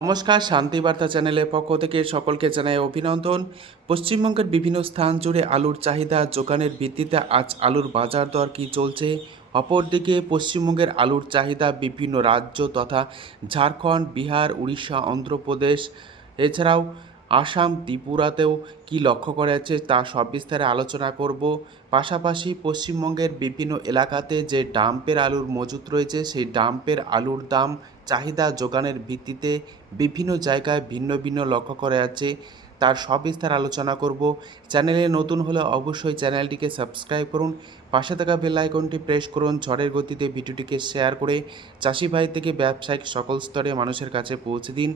নমস্কার, শান্তিবার্তা চ্যানেলের পক্ষ থেকে সকলকে জানাই অভিনন্দন। পশ্চিমবঙ্গের বিভিন্ন স্থান জুড়ে আলুর চাহিদা যোগানের ভিত্তিতে আজ আলুর বাজার দর কী চলছে। অপরদিকে পশ্চিমবঙ্গের আলুর চাহিদা বিভিন্ন রাজ্য তথা ঝাড়খণ্ড, বিহার, উড়িষ্যা, অন্ধ্রপ্রদেশ এছাড়াও আসাম, ত্রিপুরাতেও কী লক্ষ্য করা যাচ্ছে তা সবিস্তারে আলোচনা করব। পাশাপাশি পশ্চিমবঙ্গের বিভিন্ন এলাকাতে যে ডাম্পের আলুর মজুত রয়েছে সেই ডাম্পের আলুর দাম চাহিদা যোগানের ভিত্তিতে বিভিন্ন জায়গায় ভিন্ন ভিন্ন লক্ষ্য করা যাচ্ছে, তার সবিস্তার আলোচনা করব। চ্যানেলে নতুন হলে অবশ্যই চ্যানেলটিকে সাবস্ক্রাইব করুন, পাশে থাকা বেল আইকনটি প্রেস করুন, ঝড়ের গতিতে ভিডিওটিকে শেয়ার করে চাষি ভাই থেকে ব্যবসায়িক সকল স্তরে মানুষের কাছে পৌঁছে দিন।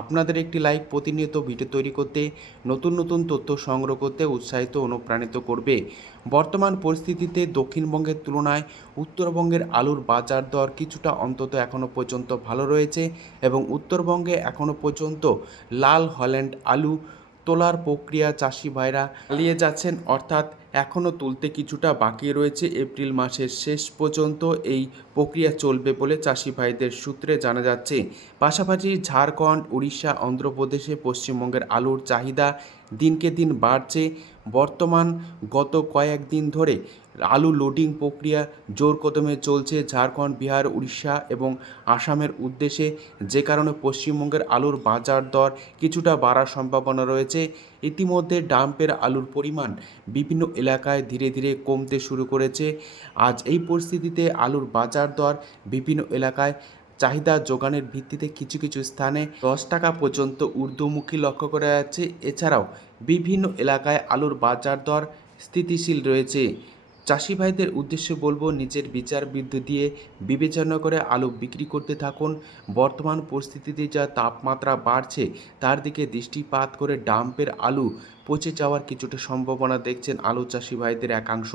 আপনাদের একটি লাইক প্রতিনিয়ত ভিডিও তৈরি করতে, নতুন নতুন তথ্য সংগ্রহ করতে উৎসাহিত অনুপ্রাণিত করবে। বর্তমান পরিস্থিতিতে দক্ষিণবঙ্গের তুলনায় উত্তরবঙ্গের আলুর বাজার দর কিছুটা অন্তত এখনও পর্যন্ত ভালো রয়েছে এবং উত্তরবঙ্গে এখনও পর্যন্ত লাল হল্যান্ড আলু তোলার প্রক্রিয়া চাষি ভাইরা চালিয়ে যাচ্ছেন, অর্থাৎ এখনও তুলতে কিছুটা বাকি রয়েছে। এপ্রিল মাসের শেষ পর্যন্ত এই প্রক্রিয়া চলবে বলে চাষি ভাইদের সূত্রে জানা যাচ্ছে। পাশাপাশি ঝাড়খণ্ড, উড়িষ্যা, অন্ধ্রপ্রদেশে পশ্চিমবঙ্গের আলুর চাহিদা দিনকে দিন বাড়ছে। বর্তমান গত কয়েকদিন ধরে আলু লোডিং প্রক্রিয়া জোর কদমে চলছে ঝাড়খণ্ড, বিহার, উড়িষ্যা এবং আসামের উদ্দেশ্যে, যে কারণে পশ্চিমবঙ্গের আলুর বাজার দর কিছুটা বাড়ার সম্ভাবনা রয়েছে। ইতিমধ্যে ডাম্পের আলুর পরিমাণ বিভিন্ন এলাকায় ধীরে ধীরে কমতে শুরু করেছে। আজ এই পরিস্থিতিতে আলুর বাজার দর বিভিন্ন এলাকায় চাহিদা যোগানের ভিত্তিতে কিছু কিছু স্থানে 10 টাকা পর্যন্ত ঊর্ধ্বমুখী লক্ষ্য করা যাচ্ছে। এছাড়াও বিভিন্ন এলাকায় আলুর বাজার দর স্থিতিশীল রয়েছে। চাষি ভাইদের উদ্দেশ্যে বলবো, নিজের বিচার বুদ্ধি দিয়ে বিবেচনা করে আলু বিক্রি করতে থাকুন। বর্তমান পরিস্থিতিতে যা তাপমাত্রা বাড়ছে তার দিকে দৃষ্টিপাত করে ডাম্পের আলু পচে যাওয়ার কিছুটা সম্ভাবনা দেখছেন আলু চাষি ভাইদের একাংশ।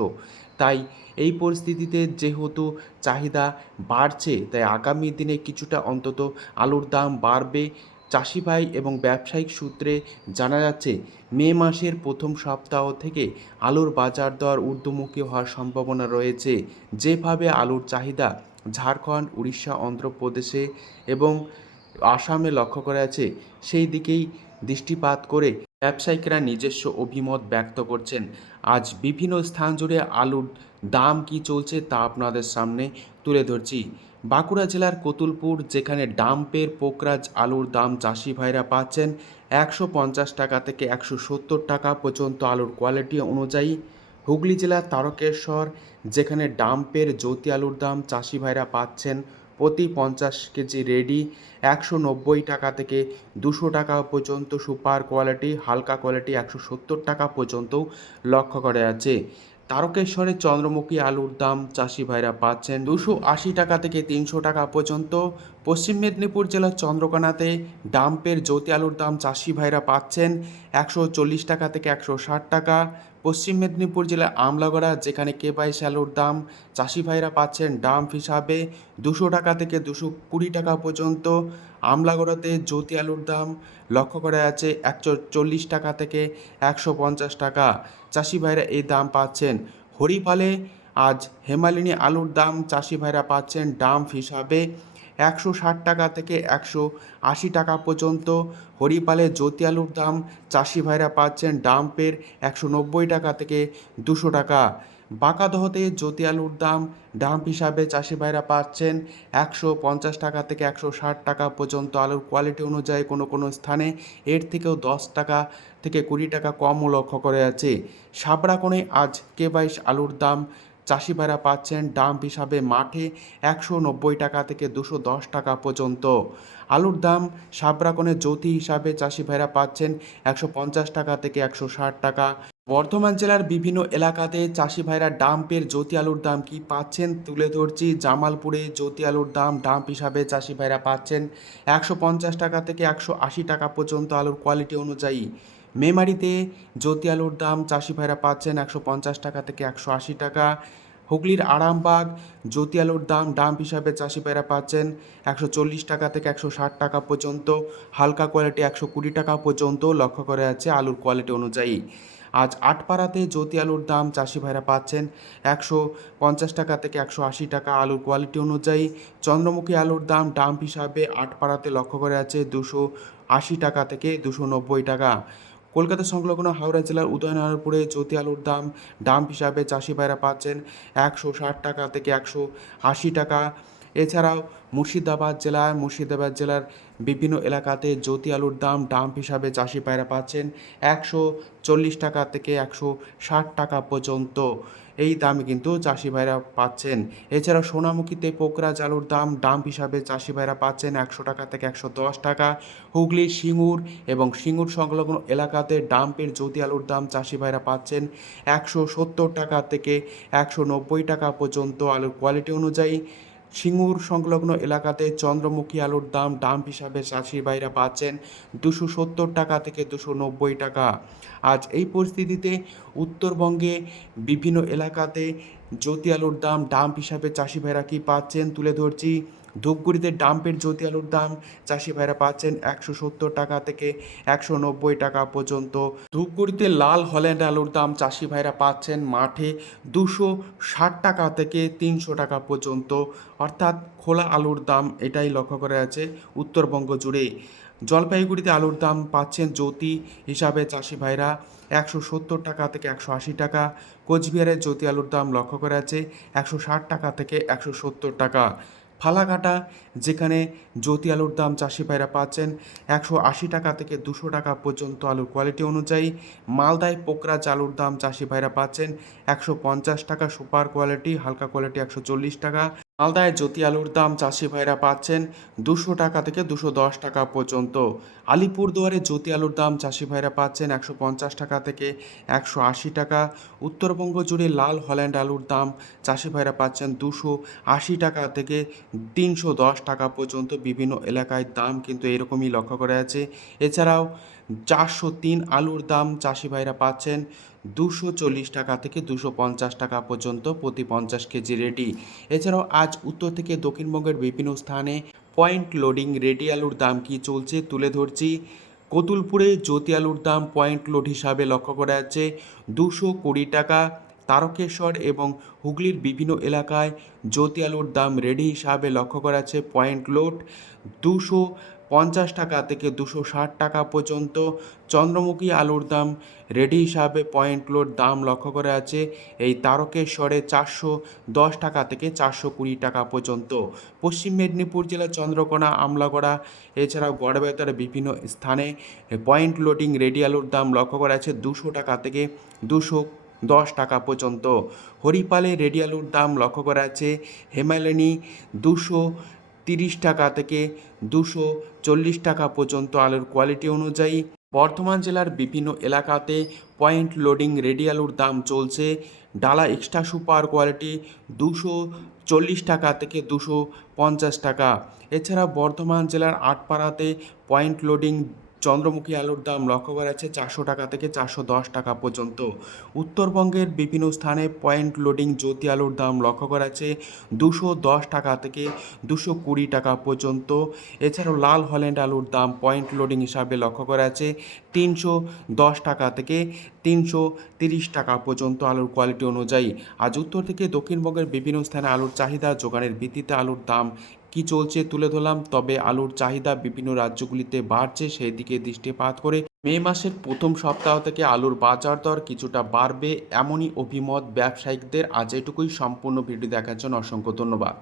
তাই এই পরিস্থিতিতে যেহেতু চাহিদা বাড়ছে, তাই আগামী দিনে কিছুটা অন্তত আলুর দাম বাড়বে। চাষি ভাই এবং ব্যবসায়িক সূত্রে জানা যাচ্ছে মে মাসের প্রথম সপ্তাহ থেকে আলুর বাজার দর ঊর্ধ্বমুখী হওয়ার সম্ভাবনা রয়েছে। যেভাবে আলুর চাহিদা ঝাড়খণ্ড, উড়িষ্যা, অন্ধ্রপ্রদেশে এবং আসামে লক্ষ্য করা যাচ্ছে, সেই দিকেই দৃষ্টিপাত করে ব্যবসায়িকরা নিজস্ব অভিমত ব্যক্ত করছেন। আজ বিভিন্ন স্থান জুড়ে আলুর দাম কি চলছে তা আপনাদের সামনে তুলে ধরছি। বাঁকুড়া জেলার কতুলপুর, যেখানে ডাম্পের পোকরাজ আলুর দাম চাষি ভাইরা পাচ্ছেন 150 টাকা থেকে 170 টাকা পর্যন্ত আলুর কোয়ালিটি অনুযায়ী। হুগলি জেলার তারকেশ্বর, যেখানে ডাম্পের জ্যোতি আলুর দাম চাষি ভাইরা পাচ্ছেন প্রতি 50 কেজি রেডি 190 টাকা থেকে 200 টাকা পর্যন্ত। সুপার কোয়ালিটি, হালকা কোয়ালিটি 170 টাকা পর্যন্তও লক্ষ্য করা যাচ্ছে। তারকেশ্বরে চন্দ্রমুখী আলুর দাম চাষি ভাইরা পাচ্ছেন 280 টাকা থেকে 300 টাকা পর্যন্ত। পশ্চিম মেদিনীপুর জেলার চন্দ্রকোনাতে ডাম্পের জ্যোতি আলুর দাম চাষি ভাইরা পাচ্ছেন 140 টাকা থেকে 160 টাকা। পশ্চিম মেদিনীপুর জেলার আমলাগড়া, যেখানে কে22 আলুর দাম চাষি ভাইরা পাচ্ছেন ডাম্প হিসাবে 200 টাকা থেকে 220 টাকা পর্যন্ত। আমলাগড়াতে জ্যোতি আলুর দাম লক্ষ্য করা যাচ্ছে 140 টাকা থেকে 150 টাকা। চাষি ভাইরা এই দাম পাচ্ছেন। হরিপালে আজ হেমালিনী আলুর দাম চাষি ভাইরা পাচ্ছেন ডাম্প হিসাবে 160 টাকা থেকে 180 টাকা পর্যন্ত। হরিপালে জ্যোতি আলুর দাম চাষি ভাইরা পাচ্ছেন ডাম্পের 190 টাকা থেকে 200 টাকা। বাঁকাদহতে জ্যোতি আলুর দাম ডাম্প হিসাবে চাষি ভাইরা পাচ্ছেন 150 টাকা থেকে 160 টাকা পর্যন্ত। আলুর কোয়ালিটি অনুযায়ী কোনো কোনো স্থানে এর থেকেও 10 টাকা থেকে 20 টাকা কমও লক্ষ্য করা যাচ্ছে। সাবড়াকোণে আজ কে22 আলুর দাম চাষি ভাইরা পাচ্ছেন ডাম্প হিসাবে মাঠে 190 টাকা থেকে 210 টাকা পর্যন্ত। আলুর দাম সাবড়াকোণে জ্যোতি হিসাবে চাষি ভাইরা পাচ্ছেন 150 টাকা থেকে 160 টাকা। বর্ধমান জেলার বিভিন্ন এলাকাতে চাষি ভাইরা ডাম্পের জ্যোতি আলুর দাম কি পাচ্ছেন তুলে ধরছি। জামালপুরে জ্যোতি আলুর দাম ডাম্প হিসাবে চাষি ভাইরা পাচ্ছেন 150 টাকা থেকে 180 টাকা পর্যন্ত আলুর কোয়ালিটি অনুযায়ী। মেমারিতে জ্যোতি আলুর দাম চাষি ভাইরা পাচ্ছেন 150 টাকা থেকে 180 টাকা। হুগলির আরামবাগ জ্যোতি আলুর দাম ডাম্প হিসাবে চাষি ভাইরা পাচ্ছেন 140 টাকা থেকে 160 টাকা পর্যন্ত। হালকা কোয়ালিটি 120 টাকা পর্যন্ত লক্ষ্য করা যাচ্ছে আলুর কোয়ালিটি অনুযায়ী। আজ আটপাড়াতে জ্যোতি আলুর দাম চাষি ভাইরা পাচ্ছেন 150 টাকা থেকে 180 টাকা। আলুর কোয়ালিটি অনুযায়ী চন্দ্রমুখী আলুর দাম ডাম্প হিসাবে আটপাড়াতে লক্ষ্য করে আছে 280 টাকা থেকে 290 টাকা। কলকাতা সংলগ্ন হাওড়া জেলার উদয়নারায়ণপুরে জ্যোতি আলুর দাম ডাম্প হিসাবে চাষি ভাইরা পাচ্ছেন 160 টাকা থেকে 180 টাকা। এছাড়াও মুর্শিদাবাদ জেলার বিভিন্ন এলাকাতে জ্যোতি আলুর দাম ডাম্প হিসাবে চাষি ভাইরা পাচ্ছেন 140 টাকা থেকে 160 টাকা পর্যন্ত। এই দামে কিন্তু চাষি ভাইরা পাচ্ছেন। এছাড়াও সোনামুখীতে পোকরাজ আলুর দাম ডাম্প হিসাবে চাষি ভাইরা পাচ্ছেন 100 টাকা থেকে 110 টাকা। হুগলি সিঙ্গুর এবং সিঙ্গুর সংলগ্ন এলাকাতে ডাম্পের জ্যোতি আলুর দাম চাষি ভাইরা পাচ্ছেন 170 টাকা থেকে 190 টাকা পর্যন্ত। আলুর কোয়ালিটি অনুযায়ী সিঙ্গুর সংলগ্ন এলাকাতে চন্দ্রমুখী আলুর দাম ডাম্প হিসাবে চাষি ভাইরা পাচ্ছেন 270 টাকা থেকে 290 টাকা। আজ এই পরিস্থিতিতে উত্তরবঙ্গে বিভিন্ন এলাকাতে জ্যোতি আলুর দাম ডাম্প হিসাবে চাষি ভাইরা কি পাচ্ছেন তুলে ধরছি। ধূপগুড়িতে ডাম্পের জ্যোতি আলুর দাম চাষি ভাইরা পাচ্ছেন 170 টাকা থেকে 190 টাকা পর্যন্ত। ধূপগুড়িতে লাল হল্যান্ড আলুর দাম চাষি ভাইরা পাচ্ছেন মাঠে 260 টাকা থেকে 300 টাকা পর্যন্ত। অর্থাৎ খোলা আলুর দাম এটাই লক্ষ্য করা আছে উত্তরবঙ্গ জুড়ে। জলপাইগুড়িতে আলুর দাম পাচ্ছেন জ্যোতি হিসাবে চাষি ভাইরা 170 টাকা থেকে 180 টাকা। কোচবিহারের জ্যোতি আলুর দাম লক্ষ্য করা আছে 160 টাকা থেকে 170 টাকা। ফালাকাটা যেখানে জ্যোতি আলুর দাম চাষি ভাইরা পাচ্ছেন 180 টাকা থেকে 200 টাকা পর্যন্ত আলুর কোয়ালিটি অনুযায়ী। মালদায় পোকরাজ আলুর দাম চাষি ভাইরা পাচ্ছেন 150 টাকা সুপার কোয়ালিটি, হালকা কোয়ালিটি 140 টাকা। মালদায় জ্যোতি আলুর দাম চাষি ভাইরা পাচ্ছেন 200 টাকা থেকে 210 টাকা পর্যন্ত। আলিপুরদুয়ারে জ্যোতি আলুর দাম চাষি ভাইরা পাচ্ছেন 150 টাকা থেকে 180 টাকা। উত্তরবঙ্গ জুড়ে লাল হল্যান্ড আলুর দাম চাষি ভাইরা পাচ্ছেন 280 টাকা থেকে 310 টাকা পর্যন্ত। বিভিন্ন এলাকায় দাম কিন্তু এরকমই লক্ষ্য করা আছে। এছাড়াও 403 আলুর দাম চাষি ভাইরা পাচ্ছেন 240 টাকা থেকে 250 টাকা পর্যন্ত প্রতি 50 কেজি রেডি। এছাড়াও আজ উত্তর থেকে দক্ষিণবঙ্গের বিভিন্ন স্থানে পয়েন্ট লোডিং রেডি আলুর দাম কি চলছে তুলে ধরছি। কতুলপুরে জ্যোতি আলুর দাম পয়েন্ট লোড হিসাবে লক্ষ্য করা যাচ্ছে 220 টাকা। তারকেশ্বর এবং হুগলির বিভিন্ন এলাকায় জ্যোতি আলুর দাম রেডি হিসাবে লক্ষ্য করা যাচ্ছে পয়েন্ট লোড 250 টাকা থেকে 260 টাকা পর্যন্ত। চন্দ্রমুখী আলুর দাম রেডি হিসাবে পয়েন্ট লোড দাম লক্ষ্য করা আছে এই তারকেশ্বরে 410 টাকা থেকে 420 টাকা পর্যন্ত। পশ্চিম মেদিনীপুর জেলার চন্দ্রকোনা, আমলাগড়া এছাড়াও গড়বেতার বিভিন্ন স্থানে পয়েন্ট লোডিং রেডি আলুর দাম লক্ষ্য করা আছে 200 টাকা থেকে 210 টাকা পর্যন্ত। হরিপালে রেডি আলুর দাম লক্ষ্য করা আছে হেমালিনী 230 টাকা থেকে 240 টাকা পর্যন্ত আলুর কোয়ালিটি অনুযায়ী। বর্ধমান জেলার বিভিন্ন এলাকাতে পয়েন্ট লোডিং রেডি আলুর দাম চলছে ডালা এক্সট্রা সুপার কোয়ালিটি 240 টাকা থেকে 250 টাকা। এছাড়া বর্ধমান জেলার আটপাড়াতে পয়েন্ট লোডিং চন্দ্রমুখী আলুর দাম লক্ষ্য করা যাচ্ছে 400 টাকা থেকে 410 টাকা পর্যন্ত। উত্তরবঙ্গের বিভিন্ন স্থানে পয়েন্ট লোডিং জ্যোতি আলুর দাম লক্ষ্য করা যাচ্ছে 210 টাকা থেকে 220 টাকা পর্যন্ত। এছাড়াও লাল হল্যান্ড আলুর দাম পয়েন্ট লোডিং হিসাবে লক্ষ্য করা যাচ্ছে 310 টাকা থেকে 330 টাকা পর্যন্ত আলুর কোয়ালিটি অনুযায়ী। আজ উত্তর থেকে দক্ষিণবঙ্গের বিভিন্ন স্থানে আলুর চাহিদা যোগানের ভিত্তিতে আলুর দাম কি চলছে তুলে ধরলাম। তবে আলুর চাহিদা বিভিন্ন রাজ্যগুলিতে বাড়ছে, সেই দিকে দৃষ্টিপাত করে মে মাসের প্রথম সপ্তাহ থেকে আলুর বাজার দর কিছুটা বাড়বে এমনই অভিমত ব্যবসায়িকদের। আজ এটুকুই। সম্পূর্ণ ভিডিও দেখার জন্য অসংখ্য ধন্যবাদ।